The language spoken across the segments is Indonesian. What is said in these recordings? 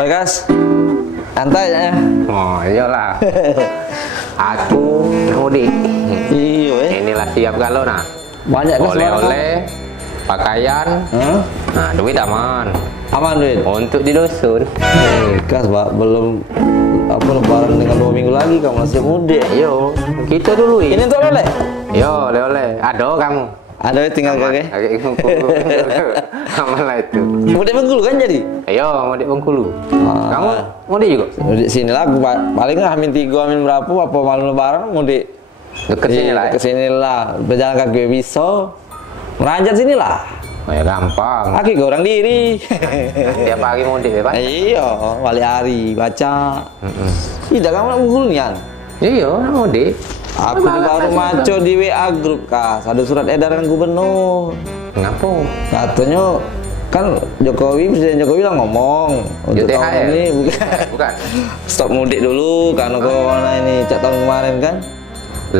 Oke guys, santai ya. Oh iyalah. Aku mudik. Iya. Inilah siap galau nah. Banyak kan oleh-oleh, pakaian, nah duit aman. Aman duit. Untuk di dusun. Kas pak, belum apa lebaran dengan 2 minggu lagi kamu masih mudik. Yo, kita dulu Ini untuk oleh. Yo, oleh-oleh. Ado kamu. Ada tinggal kakek. Aman lah itu. Mudik Bengkulu kan jadi? Ayo, mudik Bengkulu. Kamu mudik juga? Mudik sini lah, paling nggak Amin 3, Amin berapa, apa malam lebaran mudik. Dekat sini lah. Ke sini lah, berjalan kaki bisa, meranjat sini lah. Oh ya gampang. Kaki ke orang diri. Tiap pagi mudik ya Pak? Iya, balik hari baca. Tidak kamu nak Bengkulu nian? Iya, mudik. Aku baru maco di WA grup kas, ada surat edaran gubernur. Ngapa? Katanya kan Presiden Jokowi lah ngomong untuk tahun ini bukan. Stop mudik dulu karena corona ini cak tahun kemarin kan.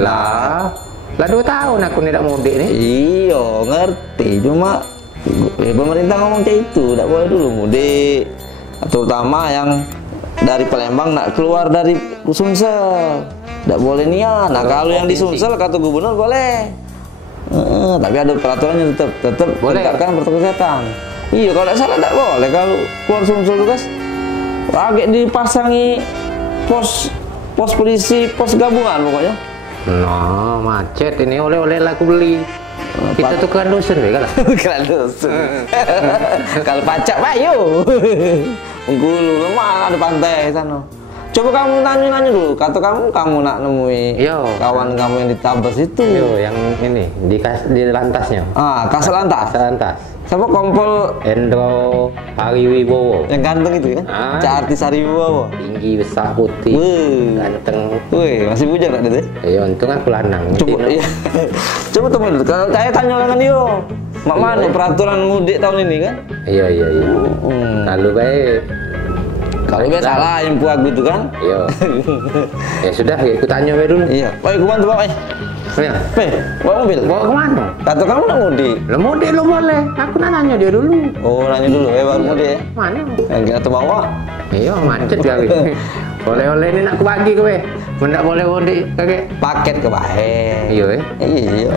Lah 2 tahun aku tidak mudik nih. Iya, ngerti. Cuma pemerintah ngomong kayak itu, tidak boleh dulu mudik. Terutama yang dari Palembang nak keluar dari Sumsel. Tidak boleh niat. Nah, kalau yang di Sumsel kata gubernur boleh. Tapi ada peraturannya tetap tegakkan protokol kesehatan. Iya, kalau tidak salah tidak boleh kalau keluar Sumsel itu guys. Agak dipasangi pos polisi, pos gabungan pokoknya. Nah, macet ini oleh-oleh lah aku beli. Kita tuh kan dusun ya kan? Kan dusun. Kalau pacak pak yuk. Bengkulu lemah ada pantai sana. Coba kamu nanya dulu, kata kamu nak nemui kawan kamu yang ditabas itu. Yo, yang ini di lantasnya. Kas lantas. Siapa kompol Endro Hariwibowo. Yang ganteng itu ya? Cak artis Hariwibowo. Tinggi, besar, putih, ganteng. Wih, masih bujang gak deh? Iya, untung aku lanang. Coba temuin dulu. Kalau saya tanya dengan dia, mak mana peraturan mudik tahun ini kan? Iya. Kalau biasa salah yang puak gitu kan? Iya. Ya sudah, aku tanya dulu. Iya. Woi, aku bantu Pak. Ya. Bawa mobil. Bawa kemana? Kata kamu nak mudik. Lo mudik lo boleh. Aku nanya dia dulu. Oh, nanya dulu. Baru mudik ya? Mana? Yang kita bawa. Iya, macet kali. Oleh-oleh ini nak aku bagi kowe. Mendak boleh mudik kakek. Paket ke bahe. Iya. Iya.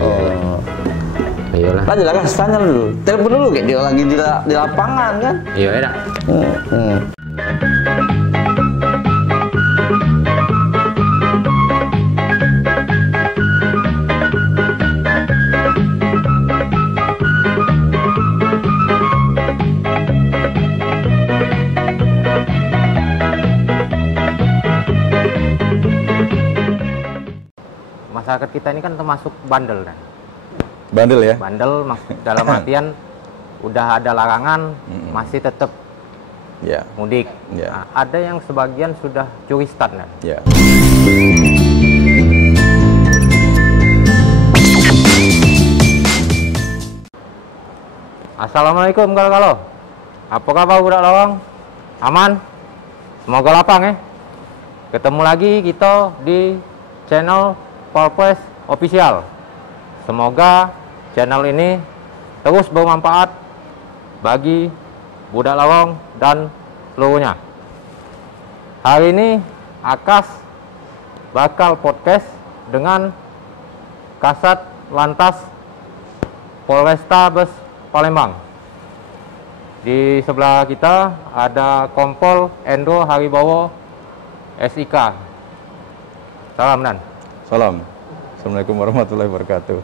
Iyalah. Lanjut lah, tanya dulu. Telepon dulu kayak dia lagi di lapangan kan? Iya, ya. Masyarakat kita ini kan termasuk bandel kan? Bandel ya? Bandel dalam artian udah ada larangan masih tetap mudik. Nah, ada yang sebagian sudah curi start kan? Assalamualaikum kalau apa kabar budak lawang? Aman? Semoga lapang ya. Ketemu lagi kita di channel Polpres Official. Semoga channel ini terus bermanfaat bagi budak lawang dan seluruhnya. Hari ini Akas bakal podcast dengan Kasat Lantas Polrestabes Palembang. Di sebelah kita ada Kompol Endro Hariwibowo SIK. Salam Dan. Salam. Assalamualaikum warahmatullahi wabarakatuh.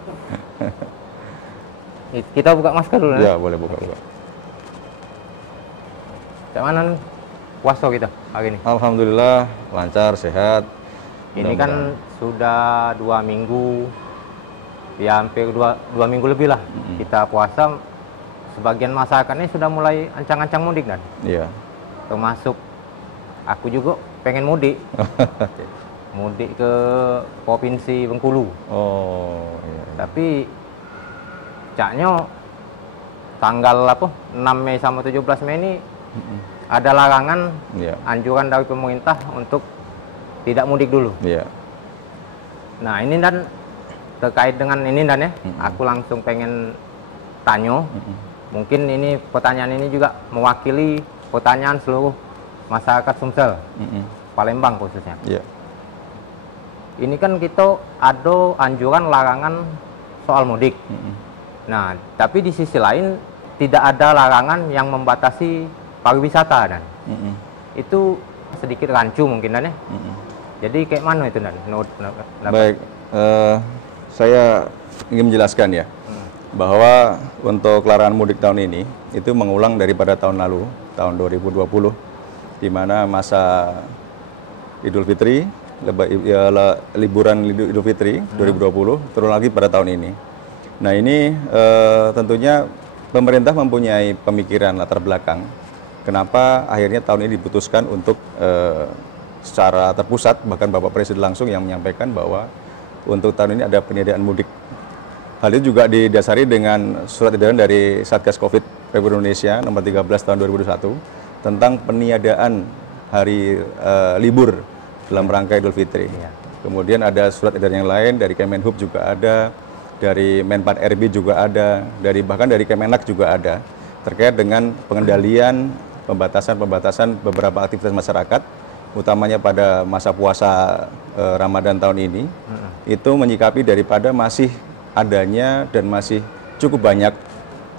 Kita buka masker dulu ya? Boleh buka. Cak mana puasa kita hari ini? Alhamdulillah lancar, sehat. Ini kan sudah 2 minggu, ya hampir 2 minggu lebih lah kita puasa. Sebagian masyarakat ini sudah mulai ancang-ancang mudik kan? Iya. Termasuk aku juga pengen mudik. Mudik ke Provinsi Bengkulu. Oh, iya. Tapi caknya tanggal 6 Mei sama 17 Mei ini ada larangan, anjuran dari pemerintah untuk tidak mudik dulu. Nah, ini Dan terkait dengan ini Dan ya, aku langsung pengen tanya. Mungkin ini pertanyaan ini juga mewakili pertanyaan seluruh masyarakat Sumsel, Palembang khususnya. Yeah. Ini kan kita ada anjuran larangan soal mudik. Nah, tapi di sisi lain tidak ada larangan yang membatasi pariwisata dan itu sedikit rancu mungkin dan ya. Jadi kayak mana itu dan? Baik, saya ingin menjelaskan ya bahwa untuk larangan mudik tahun ini itu mengulang daripada tahun lalu, tahun 2020, di mana masa Idul Fitri, liburan Idul Fitri 2020 turun lagi pada tahun ini. Nah ini tentunya pemerintah mempunyai pemikiran latar belakang kenapa akhirnya tahun ini diputuskan untuk secara terpusat, bahkan Bapak Presiden langsung yang menyampaikan bahwa untuk tahun ini ada penyediaan mudik. Hal itu juga didasari dengan surat edaran dari Satgas Covid Republik Indonesia nomor 13 tahun 2021 tentang peniadaan hari libur dalam rangka Idul Fitri. Kemudian ada surat edaran yang lain dari Kemenhub juga ada, dari Menpan RB juga ada, bahkan dari Kemenak juga ada, terkait dengan pengendalian pembatasan beberapa aktivitas masyarakat, utamanya pada masa puasa Ramadan tahun ini, itu menyikapi daripada masih adanya dan masih cukup banyak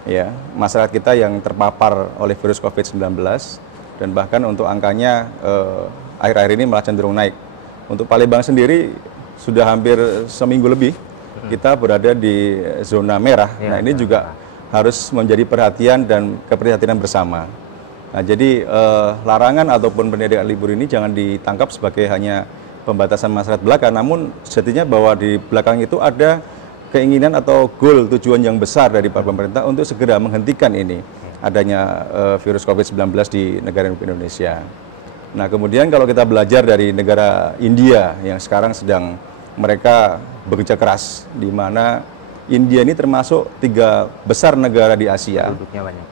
ya masyarakat kita yang terpapar oleh virus COVID-19, dan bahkan untuk angkanya akhir-akhir ini malah cenderung naik. Untuk Palembang sendiri sudah hampir seminggu lebih kita berada di zona merah. Nah ini juga harus menjadi perhatian dan keprihatinan bersama. Nah jadi larangan ataupun peniadaan libur ini jangan ditangkap sebagai hanya pembatasan masyarakat belaka, namun sejatinya bahwa di belakang itu ada keinginan atau goal tujuan yang besar dari pemerintah untuk segera menghentikan ini adanya virus COVID-19 di negara Indonesia. Nah kemudian kalau kita belajar dari negara India yang sekarang sedang mereka bekerja keras, di mana India ini termasuk 3 besar negara di Asia. Penduduknya banyak.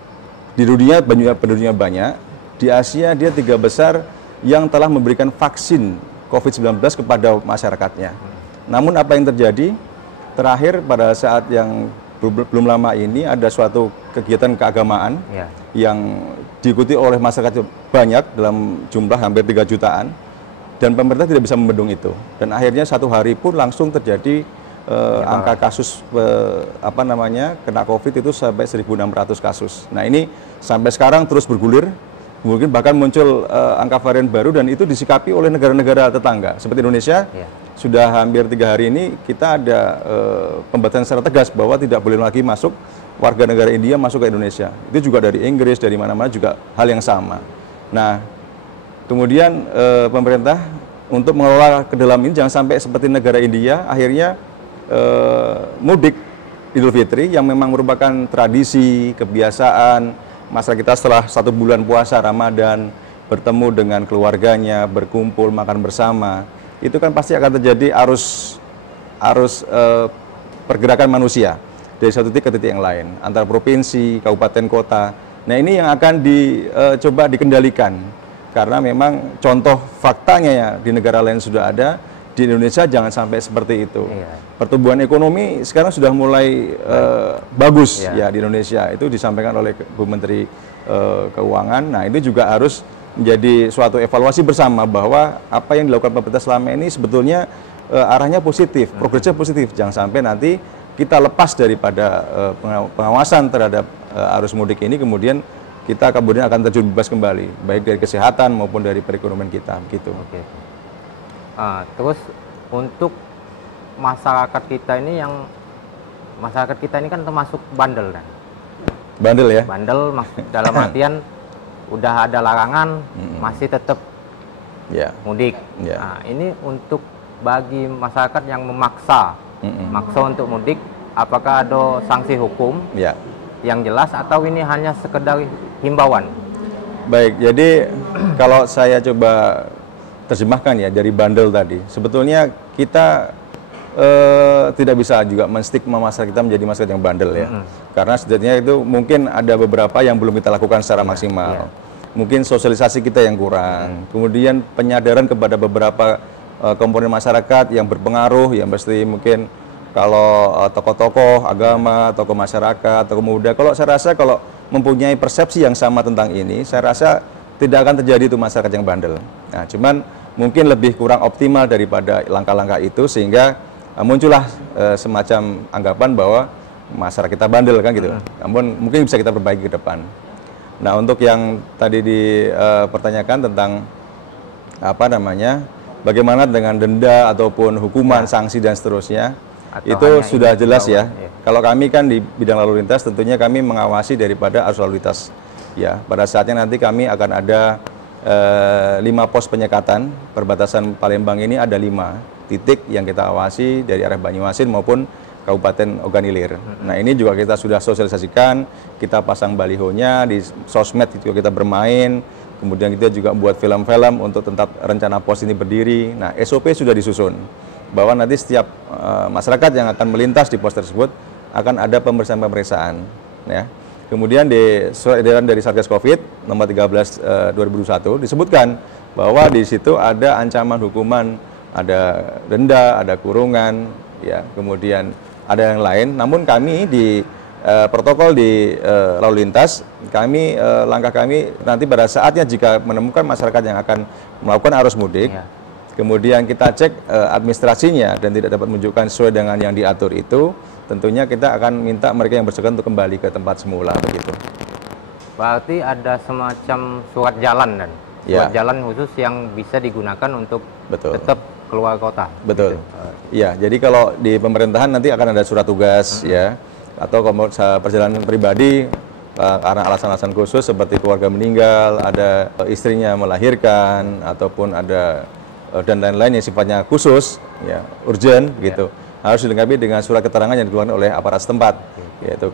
Di dunia penduduknya banyak, di Asia dia 3 besar yang telah memberikan vaksin COVID-19 kepada masyarakatnya. Namun apa yang terjadi? Terakhir pada saat yang belum lama ini ada suatu kegiatan keagamaan yang diikuti oleh masyarakat banyak dalam jumlah hampir 3 jutaan, dan pemerintah tidak bisa membendung itu, dan akhirnya satu hari pun langsung terjadi angka kasus kena COVID itu sampai 1.600 kasus. Nah ini sampai sekarang terus bergulir, mungkin bahkan muncul angka varian baru, dan itu disikapi oleh negara-negara tetangga seperti Indonesia. Sudah hampir 3 hari ini kita ada pembatasan secara tegas bahwa tidak boleh lagi masuk warga negara India masuk ke Indonesia. Itu juga dari Inggris, dari mana-mana juga hal yang sama. Nah kemudian pemerintah untuk mengelola ke dalam ini jangan sampai seperti negara India akhirnya mudik Idul Fitri yang memang merupakan tradisi, kebiasaan masyarakat kita setelah 1 bulan puasa Ramadan, bertemu dengan keluarganya, berkumpul, makan bersama. Itu kan pasti akan terjadi arus pergerakan manusia dari satu titik ke titik yang lain, antar provinsi, kabupaten, kota. Nah ini yang akan dicoba dikendalikan, karena memang contoh faktanya ya di negara lain sudah ada, di Indonesia jangan sampai seperti itu. Pertumbuhan ekonomi sekarang sudah mulai bagus ya di Indonesia, itu disampaikan oleh Bu Menteri Keuangan. Nah itu juga harus menjadi suatu evaluasi bersama bahwa apa yang dilakukan pemerintah selama ini sebetulnya arahnya positif, progresnya positif. Jangan sampai nanti kita lepas daripada pengawasan terhadap arus mudik ini, kemudian kita kemudian akan terjun bebas kembali, baik dari kesehatan maupun dari perekonomian kita, gitu. Oke. Terus untuk masyarakat kita ini kan termasuk bandel kan? Bandel ya? Bandel dalam artian udah ada larangan, masih tetap mudik. Nah, ini untuk bagi masyarakat yang maksa untuk mudik, apakah ada sanksi hukum yang jelas atau ini hanya sekedar himbauan? Baik, jadi kalau saya coba terjemahkan ya dari bandel tadi, sebetulnya kita tidak bisa juga menstigma masyarakat kita menjadi masyarakat yang bandel ya, karena setidaknya itu mungkin ada beberapa yang belum kita lakukan secara maksimal. Mungkin sosialisasi kita yang kurang, kemudian penyadaran kepada beberapa komponen masyarakat yang berpengaruh, yang mesti mungkin kalau tokoh-tokoh agama, tokoh masyarakat, tokoh muda, kalau saya rasa kalau mempunyai persepsi yang sama tentang ini, saya rasa tidak akan terjadi itu masyarakat yang bandel. Nah, cuman mungkin lebih kurang optimal daripada langkah-langkah itu, sehingga muncullah semacam anggapan bahwa masyarakat kita bandel kan gitu. Namun mungkin bisa kita perbaiki ke depan. Nah, untuk yang tadi dipertanyakan tentang apa namanya, bagaimana dengan denda ataupun hukuman, sanksi dan seterusnya, atau itu sudah jelas ya. Kalau kami kan di bidang lalu lintas, tentunya kami mengawasi daripada arus lalu lintas. Ya, pada saatnya nanti kami akan ada 5 pos penyekatan. Perbatasan Palembang ini ada 5 titik yang kita awasi dari arah Banyuasin maupun Kabupaten Ogan Ilir. Nah, ini juga kita sudah sosialisasikan, kita pasang balihonya, di sosmed itu kita bermain, kemudian kita juga buat film-film untuk tempat rencana pos ini berdiri. Nah, SOP sudah disusun, bahwa nanti setiap masyarakat yang akan melintas di pos tersebut akan ada pemeriksaan-pemeriksaan. Ya. Kemudian di surat edaran dari Satgas Covid nomor 13 2021 disebutkan bahwa di situ ada ancaman hukuman, ada denda, ada kurungan, ya, kemudian ada yang lain. Namun kami di protokol di lalu lintas, kami langkah kami nanti pada saatnya jika menemukan masyarakat yang akan melakukan arus mudik, kemudian kita cek administrasinya dan tidak dapat menunjukkan sesuai dengan yang diatur itu, tentunya kita akan minta mereka yang bersangkutan untuk kembali ke tempat semula begitu. Berarti ada semacam surat jalan dan surat jalan khusus yang bisa digunakan untuk tetap keluar kota. Betul. Iya, jadi kalau di pemerintahan nanti akan ada surat tugas ya, atau kalau perjalanan pribadi karena alasan-alasan khusus seperti keluarga meninggal, ada istrinya melahirkan, ataupun ada dan lain-lain yang sifatnya khusus, ya, urgent gitu. Harus dilengkapi dengan surat keterangan yang dikeluarkan oleh aparat setempat, yaitu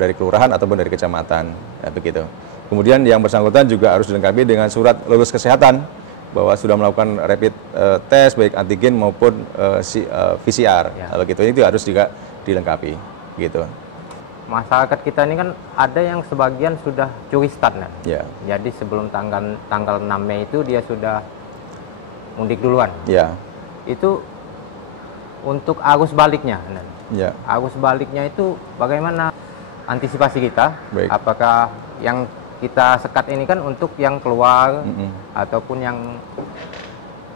dari kelurahan ataupun dari kecamatan, ya, begitu. Kemudian yang bersangkutan juga harus dilengkapi dengan surat lulus kesehatan, bahwa sudah melakukan rapid test baik antigen maupun PCR, begitu. Itu harus juga dilengkapi, gitu. Masyarakat kita ini kan ada yang sebagian sudah curi start, kan? Jadi sebelum tanggal 6 Mei itu dia sudah mudik duluan. Itu untuk arus baliknya, arus baliknya itu bagaimana antisipasi kita? Apakah yang kita sekat ini kan untuk yang keluar ataupun yang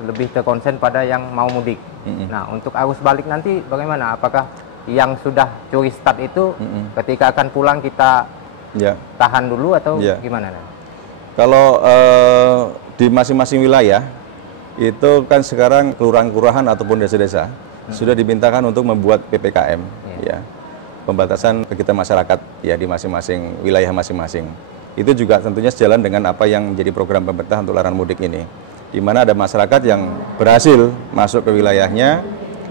lebih terkonsen pada yang mau mudik. Nah, untuk arus balik nanti bagaimana? Apakah yang sudah curi start itu ketika akan pulang kita tahan dulu atau gimana? Kalau di masing-masing wilayah itu kan sekarang kelurahan-kelurahan ataupun desa-desa sudah dimintakan untuk membuat PPKM, ya, pembatasan kegiatan masyarakat ya di masing-masing wilayah masing-masing. Itu juga tentunya sejalan dengan apa yang menjadi program pemerintah untuk larangan mudik ini, di mana ada masyarakat yang berhasil masuk ke wilayahnya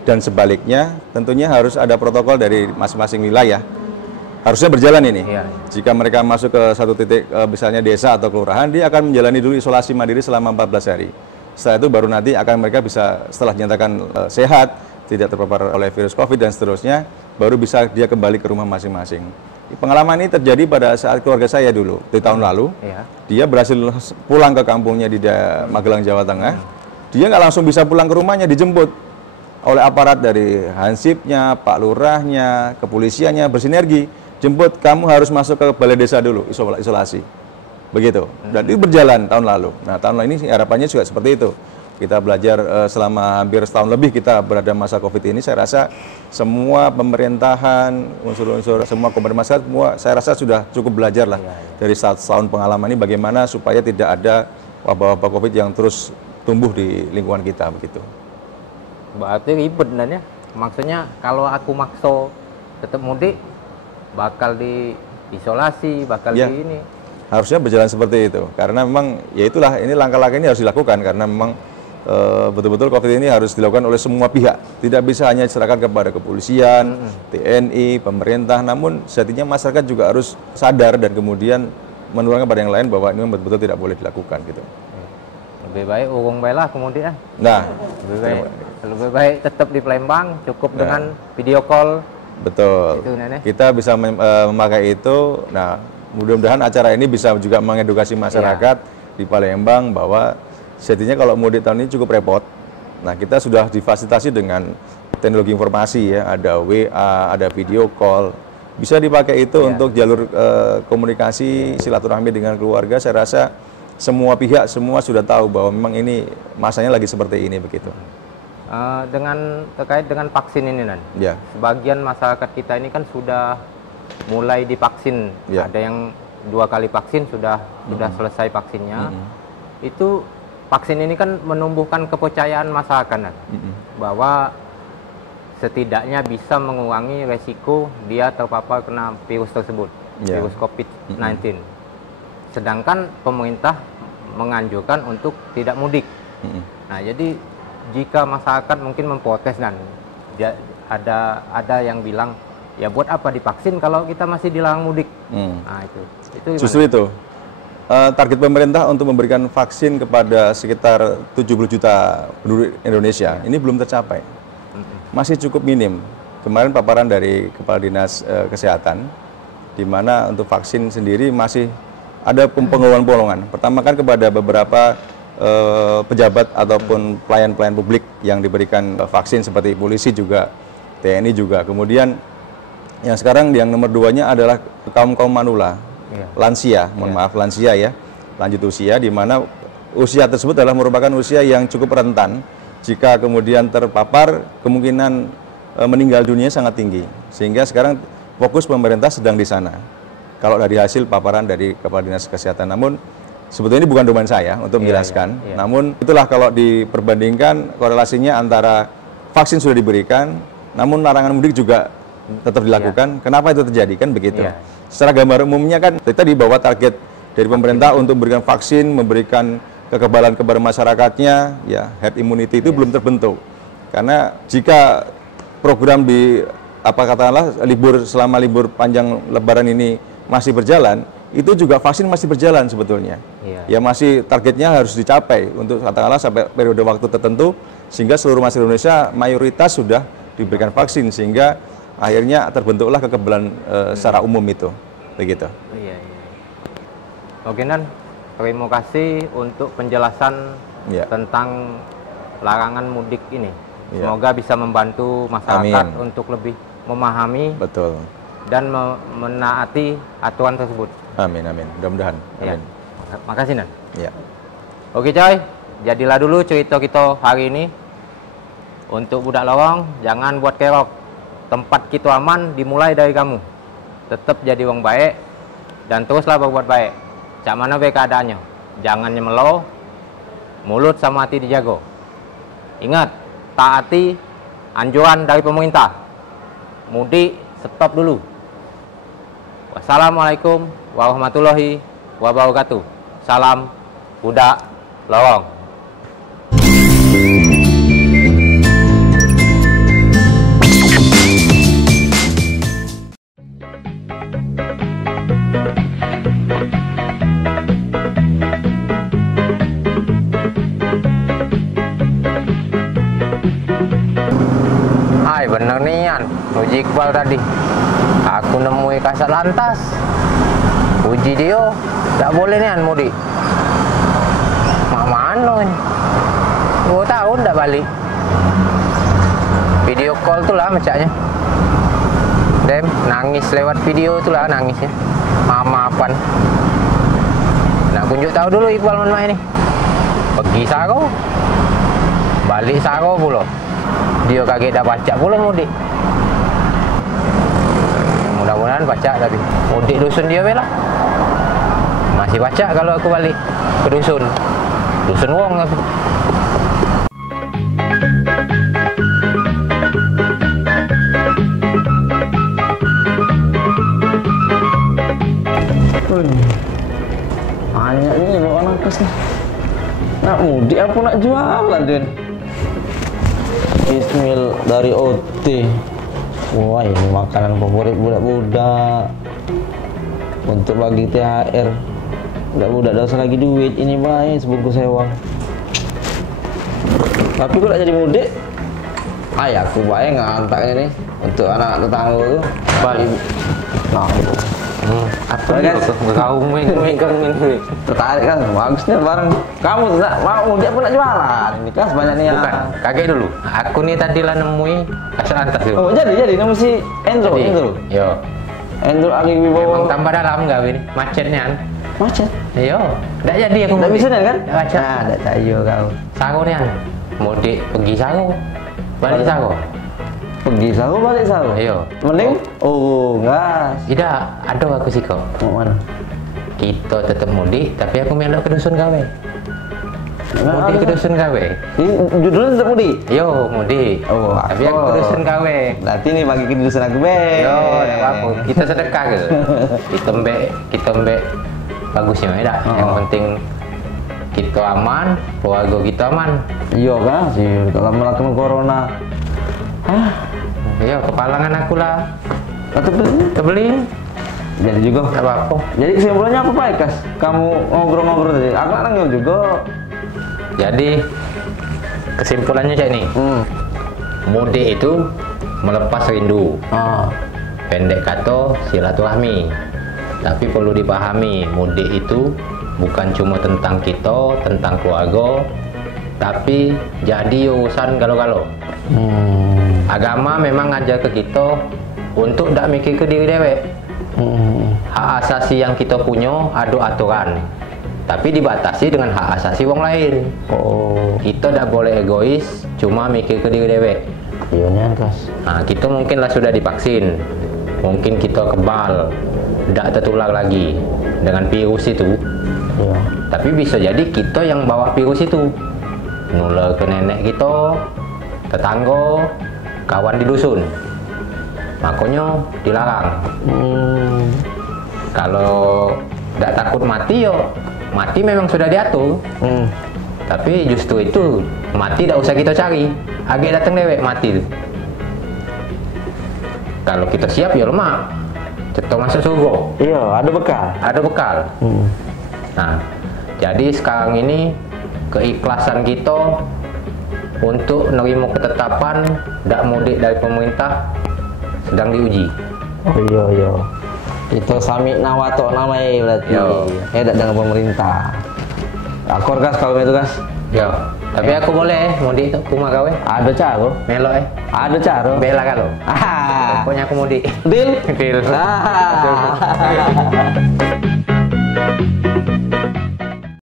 dan sebaliknya tentunya harus ada protokol dari masing-masing wilayah. Harusnya berjalan ini. Jika mereka masuk ke satu titik misalnya desa atau kelurahan, dia akan menjalani dulu isolasi mandiri selama 14 hari. Setelah itu baru nanti akan mereka bisa setelah dinyatakan sehat, tidak terpapar oleh virus COVID dan seterusnya, baru bisa dia kembali ke rumah masing-masing. Pengalaman ini terjadi pada saat keluarga saya dulu, di tahun lalu. Dia berhasil pulang ke kampungnya di Magelang, Jawa Tengah. Dia nggak langsung bisa pulang ke rumahnya, dijemput oleh aparat dari Hansipnya, Pak Lurahnya, kepolisiannya, bersinergi. Jemput, kamu harus masuk ke balai desa dulu, isolasi. Begitu. Dan itu berjalan tahun lalu. Nah, tahun lalu ini harapannya juga seperti itu. Kita belajar selama hampir setahun lebih kita berada masa COVID ini, saya rasa semua pemerintahan, unsur-unsur, semua komponen masyarakat, semua saya rasa sudah cukup belajar lah dari setahun pengalaman ini bagaimana supaya tidak ada wabah-wabah COVID yang terus tumbuh di lingkungan kita, begitu. Berarti ribet ya. Maksudnya kalau aku makso tetap mudik, bakal diisolasi, bakal di ini. Harusnya berjalan seperti itu, karena memang ya itulah, ini langkah-langkah ini harus dilakukan karena memang betul-betul COVID ini harus dilakukan oleh semua pihak. Tidak bisa hanya diserahkan kepada kepolisian, TNI, pemerintah, namun sejatinya masyarakat juga harus sadar dan kemudian menularkan kepada yang lain bahwa ini betul-betul tidak boleh dilakukan gitu. Lebih baik urung baiklah kemudian. Nah, lebih baik tetap di Palembang, cukup dengan video call. Betul. Itu, kita bisa memakai itu. Nah, mudah-mudahan acara ini bisa juga mengedukasi masyarakat di Palembang bahwa sejatinya kalau mudik tahun ini cukup repot. Nah, kita sudah difasilitasi dengan teknologi informasi ya, ada WA, ada video call. Bisa dipakai itu untuk jalur komunikasi silaturahmi dengan keluarga. Saya rasa semua pihak semua sudah tahu bahwa memang ini masanya lagi seperti ini begitu. Terkait dengan vaksin ini, Nan. Ya. Sebagian masyarakat kita ini kan sudah mulai divaksin. Ya. Ada yang 2 kali vaksin sudah selesai vaksinnya. Itu vaksin ini kan menumbuhkan kepercayaan masyarakat, Nan, bahwa setidaknya bisa mengurangi resiko dia terpapar kena virus tersebut, virus COVID-19. Sedangkan pemerintah menganjurkan untuk tidak mudik. Nah, jadi jika masyarakat mungkin memprotes, dan ada yang bilang, ya buat apa divaksin kalau kita masih dilarang mudik. Nah, itu gimana? Justru itu target pemerintah untuk memberikan vaksin kepada sekitar 70 juta penduduk Indonesia ini belum tercapai, masih cukup minim. Kemarin paparan dari Kepala Dinas Kesehatan, di mana untuk vaksin sendiri masih ada pengumuman-pengumuman. Pertama kan kepada beberapa pejabat ataupun pelayan-pelayan publik yang diberikan vaksin seperti polisi juga, TNI juga. Kemudian yang sekarang yang nomor 2-nya adalah kaum manula, lansia, maaf lansia ya, lanjut usia, di mana usia tersebut adalah merupakan usia yang cukup rentan. Jika kemudian terpapar, kemungkinan meninggal dunia sangat tinggi. Sehingga sekarang fokus pemerintah sedang di sana. Kalau dari hasil paparan dari Kepala Dinas Kesehatan, namun sebetulnya ini bukan domain saya untuk menjelaskan, namun itulah kalau diperbandingkan korelasinya antara vaksin sudah diberikan, namun larangan mudik juga tetap dilakukan. Kenapa itu terjadi? Kan begitu. Secara gambar umumnya kan tadi bahwa target dari pemerintah untuk memberikan vaksin, memberikan kekebalan kepada masyarakatnya, ya herd immunity itu belum terbentuk. Karena jika program di katakanlah selama libur panjang Lebaran ini masih berjalan, itu juga vaksin masih berjalan sebetulnya. Ya masih targetnya harus dicapai untuk katakanlah sampai periode waktu tertentu, sehingga seluruh masyarakat Indonesia mayoritas sudah diberikan vaksin, sehingga akhirnya terbentuklah kekebalan secara umum itu. Begitu. Oke, Nan. Terima kasih untuk penjelasan tentang larangan mudik ini. Semoga bisa membantu masyarakat untuk lebih memahami dan menaati aturan tersebut. Amin. Mudah-mudahan. Makasih, Nan. Oke, coy. Jadilah dulu cerita kita hari ini. Untuk budak lawang, jangan buat kerok. Tempat kita aman dimulai dari kamu. Tetap jadi orang baik dan teruslah berbuat baik. Cak mana baik keadaannya. Jangan nyemelo, mulut sama hati dijaga. Ingat, taati anjuran dari pemerintah. Mudik, stop dulu. Wassalamualaikum warahmatullahi wabarakatuh. Salam budak lawang. Hai, bener nih Yan, uji Iqbal tadi. Aku nemui kasat lantas. Uji dia, tak boleh nih Yan mudik. Mak mana ini? 2 tahun tak balik. Video call tu lah macamnya. Dem, nangis lewat video tu lah nangisnya. Mama apaan. Nak kunjuk tahu dulu Iqbal mana ini. Pergi Saro. Balik Saro pula. Dia kaget dah baca pula mudik. Mudah-mudahan baca tadi. Mudik dusun dia belah. Masih baca kalau aku balik ke dusun. Dusun wong aku. Banyak nih bawa nangkes nih. Nak mudik apa nak jualan, Den? Bismil dari OT. Wah, ini makanan favorit budak-budak. Untuk bagi THR. Budak-budak dah usah lagi duit. Ini baik sebungkus sewang. Tapi kok tak jadi mudik? Ayah aku baik ngantaknya nih. Untuk anak tetangga tu. Balik. Nah, itu. Apa gitu? Kau megang ini. Tertarik kan? Bagusnya barang. Kamu tak mau mudik pun nak jualan. Ini kan sebanyaknya. Bukan, kaget dulu. Aku nih tadi lah nemui kasat lantas dulu. Oh, jadi nemu si Endro. Yo. Endro lagi Memang bawa. tambah dalam enggak ini? Macetnya kan? Macet. Iya, ndak jadi aku Ndak mudik. bisa kan? Ndak macet. Nah, ndak cayo kau. Sago nih an. Mudik pergi Sago. Balik Sago. Pergi Sago balik Sago. Iya. Mending gas. Tidak, ada aku sih kok. Mau mana? Kita tetap mudik, tapi aku melok ke dusun gawe. Mudik ke dusun gawe. Ini judulnya tetap mudik. Yo, mudik. Oh, tapi aku ke dusun gawe. Berarti nih bagi ke dusun aku be. Yo, tidak apa-apa. Kita sedekah gitu. Kita mbek bagusnya ya. Yang penting kita aman, keluarga kita aman. Iya kan sih, kalau melakukan corona. Iya, kepalangan aku lah. Atau Kebeli. jadi juga. Tidak apa-apa. Jadi kesimpulannya apa Pak Ikas? Kamu ngobrol-ngobrol tadi. Aku nanya juga. Jadi kesimpulannya cak nih. Mudik itu melepas rindu. Pendek kata silaturahmi. Tapi perlu dipahami, mudik itu bukan cuma tentang kita, tentang keluarga, tapi jadi urusan galau-galau. Agama memang ngajar ke kita untuk tidak mikir ke diri dewek. Hak asasi yang kita punya ada aturan, tapi dibatasi dengan hak asasi wong lain. Kita tidak boleh egois, cuma mikir ke diri dewek. Iya Kas. Nah, kita mungkinlah sudah divaksin, mungkin kita kebal, tidak tertular lagi dengan virus itu. Iya. Tapi bisa jadi kita yang bawa virus itu, nular ke nenek kita, tetangga, kawan di dusun. Makanya dilarang. Kalau tidak takut mati yo, mati memang sudah diatur. Tapi justru itu mati tidak usah kita cari, agak datang dewek mati itu. Kalau kita siap ya lemah, cetok masuk surga. Iya, ada bekal. Ada bekal. Nah, jadi sekarang ini keikhlasan kita untuk menerima ketetapan tidak mudik dari pemerintah sedang diuji. Iya. Itu sami nawato namanya berarti. Tidak dengan pemerintah. Akor Kas kalau itu Kas. Yo, tapi aku boleh mudik ke rumah gawe. Ada cara. Melok Ada cara. bela kalau. Pokoknya aku mudik. Deal. Deal.